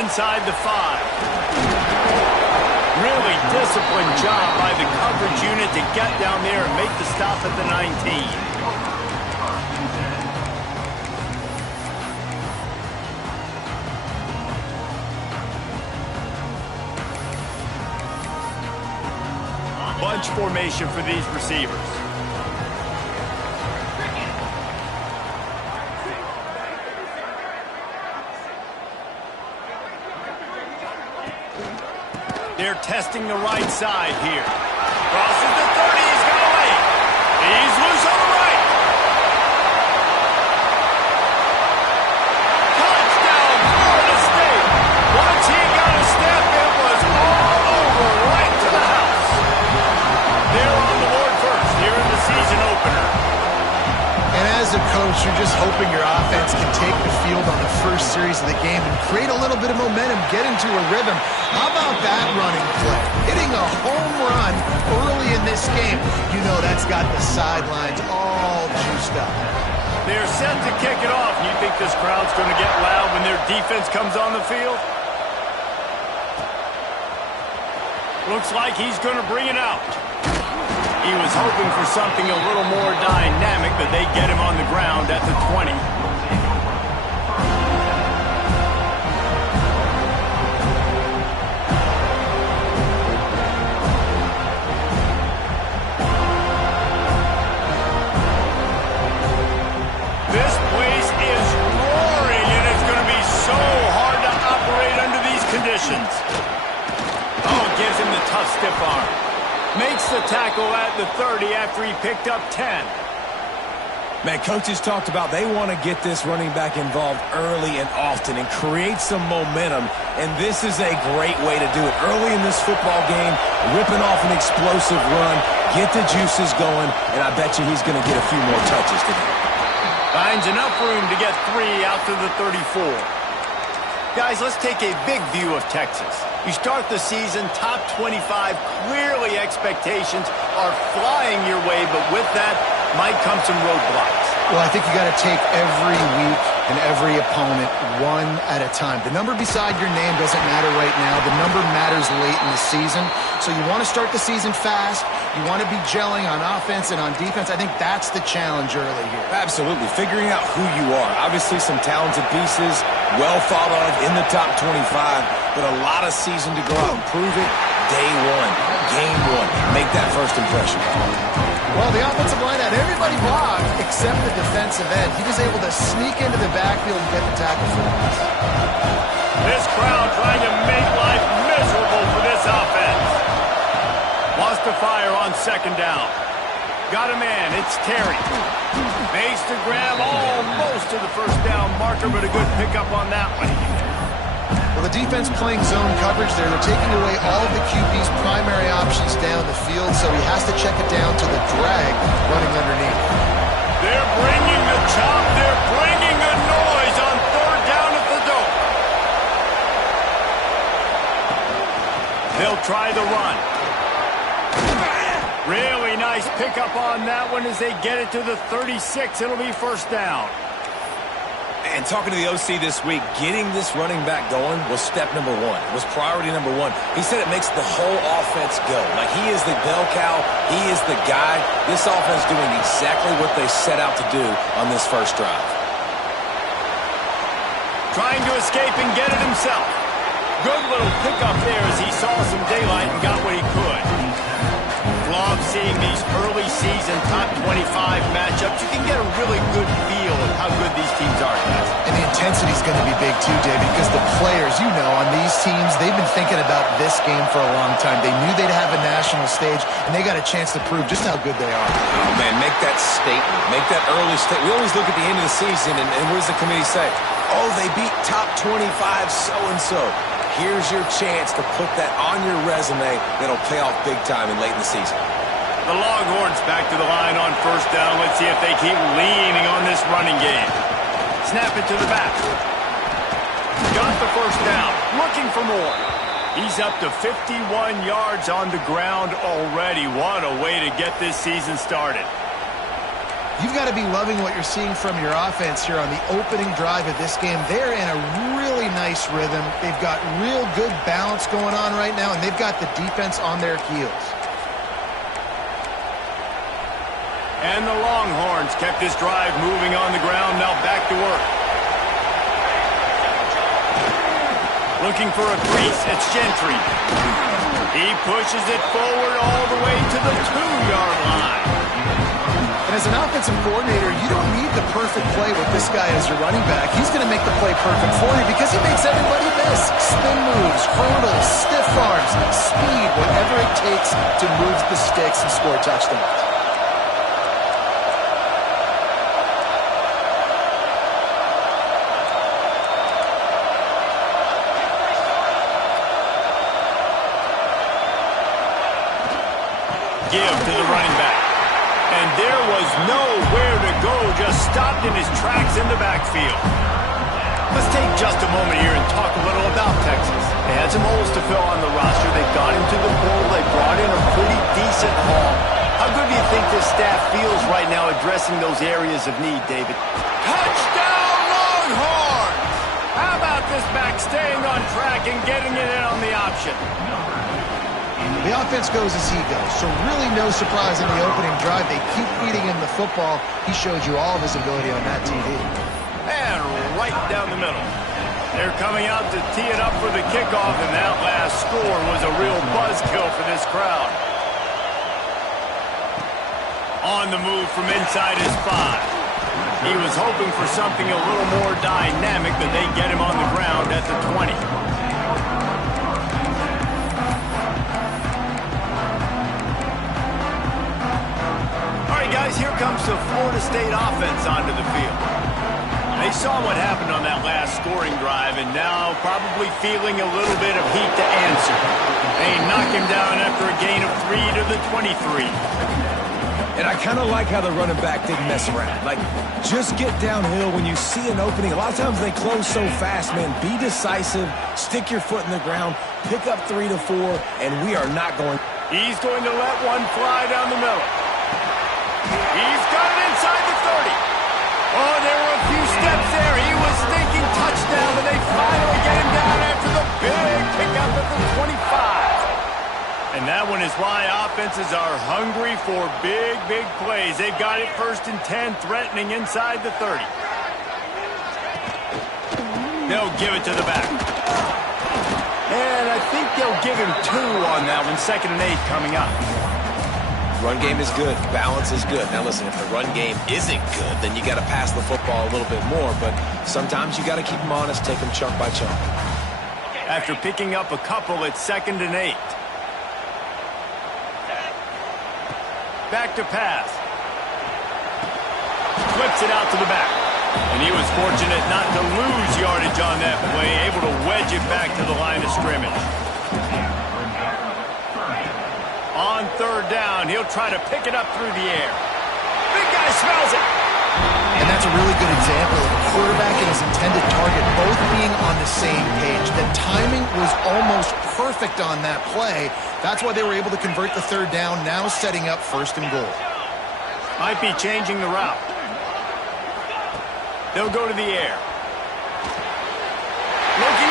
inside the 5. Really disciplined job by the coverage unit to get down there and make the stop at the 19. Bunch formation for these receivers. They're testing the right side here. Crosses the 30, he's got away. He's loose on the right. Touchdown, Florida State. Once he got a step, it was all over right to the house. They're on the board first here in the season opener. And as a coach, you're just hoping your offense can take the field on the first series of the game and create a little bit of momentum, get into a rhythm. How about that running play? Hitting a home run early in this game. You know that's got the sidelines all juiced up. They're set to kick it off. You think this crowd's going to get loud when their defense comes on the field? Looks like he's going to bring it out. He was hoping for something a little more dynamic, but they get him on the ground at the 20. This place is roaring, and it's going to be so hard to operate under these conditions. Oh, gives him the tough stiff arm. Makes the tackle at the 30 after he picked up 10. Man, coaches talked about they want to get this running back involved early and often and create some momentum, and this is a great way to do it. Early in this football game, ripping off an explosive run, get the juices going, and I bet you he's going to get a few more touches today. Finds enough room to get 3 out to the 34. Guys, let's take a big view of Texas. You start the season top 25. Clearly expectations are flying your way, but with that might come some roadblocks. Well, I think you got to take every week and every opponent one at a time. The number beside your name doesn't matter right now. The number matters late in the season. So you want to start the season fast. You want to be gelling on offense and on defense. I think that's the challenge early here. Absolutely. Figuring out who you are. Obviously some talented pieces, well thought of in the top 25, but a lot of season to go out and prove it. Day one, game one. Make that first impression. Well, the offensive line had everybody blocked except the defensive end. He was able to sneak into the backfield and get the tackle for once. This crowd trying to make life miserable for this offense. Lost to fire on second down. Got a man, it's Terry. Makes the grab almost to the first down marker, but a good pickup on that one. Well, the defense playing zone coverage there. They're taking away all of the QB's primary options down the field, so he has to check it down to the drag running underneath. They're bringing the chop. They're bringing the noise on third down at the dope. They'll try the run. Really nice pickup on that one as they get it to the 36. It'll be first down. And talking to the OC this week, getting this running back going was step number one. It was priority number one. He said it makes the whole offense go. Like, he is the bell cow. He is the guy. This offense doing exactly what they set out to do on this first drive. Trying to escape and get it himself. Good little pickup there as he saw some daylight and got what he could. Love seeing these early season top 25 matchups. You can get a really good feel of how good these teams are, guys. And the intensity is going to be big too, Dave, because the players, you know, on these teams, they've been thinking about this game for a long time. They knew they'd have a national stage, and they got a chance to prove just how good they are. Oh, man, make that statement. Make that early statement. We always look at the end of the season, and what does the committee say? Oh, they beat top 25 so-and-so. Here's your chance to put that on your resume that'll pay off big time and late in the season. The Longhorns back to the line on first down. Let's see if they keep leaning on this running game. Snap it to the back. Got the first down. Looking for more. He's up to 51 yards on the ground already. What a way to get this season started. You've got to be loving what you're seeing from your offense here on the opening drive of this game. They're in a really nice rhythm. They've got real good balance going on right now, and they've got the defense on their heels. And the Longhorns kept this drive moving on the ground. Now back to work. Looking for a crease. It's Gentry. He pushes it forward all the way to the 2-yard line. And as an offensive coordinator, you don't need the perfect play with this guy as your running back. He's going to make the play perfect for you because he makes everybody miss. Spin moves, hurdles, stiff arms, speed, whatever it takes to move the sticks and score touchdowns. Give to the running back. And there was nowhere to go, just stopped in his tracks in the backfield. Let's take just a moment here and talk a little about Texas. They had some holes to fill on the roster. They got into the portal. They brought in a pretty decent haul. How good do you think this staff feels right now addressing those areas of need, David? Touchdown, Longhorns! How about this back staying on track and getting it in on the option? The offense goes as he goes, so really no surprise in the opening drive. They keep feeding him the football. He showed you all of his ability on that TD. And right down the middle. They're coming out to tee it up for the kickoff, and that last score was a real buzzkill for this crowd. On the move from inside his 5. He was hoping for something a little more dynamic, but they get him on the ground at the 20. Guys, here comes the Florida State offense onto the field. They saw what happened on that last scoring drive and now probably feeling a little bit of heat to answer. They knock him down after a gain of 3 to the 23. And I kind of like how the running back didn't mess around. Like, just get downhill when you see an opening. A lot of times they close so fast, man. Be decisive, stick your foot in the ground, pick up 3 to 4, and we are not going. He's going to let one fly down the middle. He's got it inside the 30. Oh, there were a few steps there. He was thinking touchdown, but they finally get him down after the big pickup at the 25. And that one is why offenses are hungry for big, big plays. They've got it 1st and 10, threatening inside the 30. They'll give it to the back. And I think they'll give him 2 on that one. 2nd and 8 coming up. Run game is good. Balance is good. Now, listen, if the run game isn't good, then you got to pass the football a little bit more. But sometimes you got to keep them honest, take them chunk by chunk. After picking up a couple, it's 2nd and 8. Back to pass. Flips it out to the back. And he was fortunate not to lose yardage on that play, able to wedge it back to the line of scrimmage. On 3rd down, he'll try to pick it up through the air. Big guy smells it. And that's a really good example of a quarterback and his intended target both being on the same page. The timing was almost perfect on that play. That's why they were able to convert the 3rd down, now setting up 1st and goal. Might be changing the route. They'll go to the air. Looking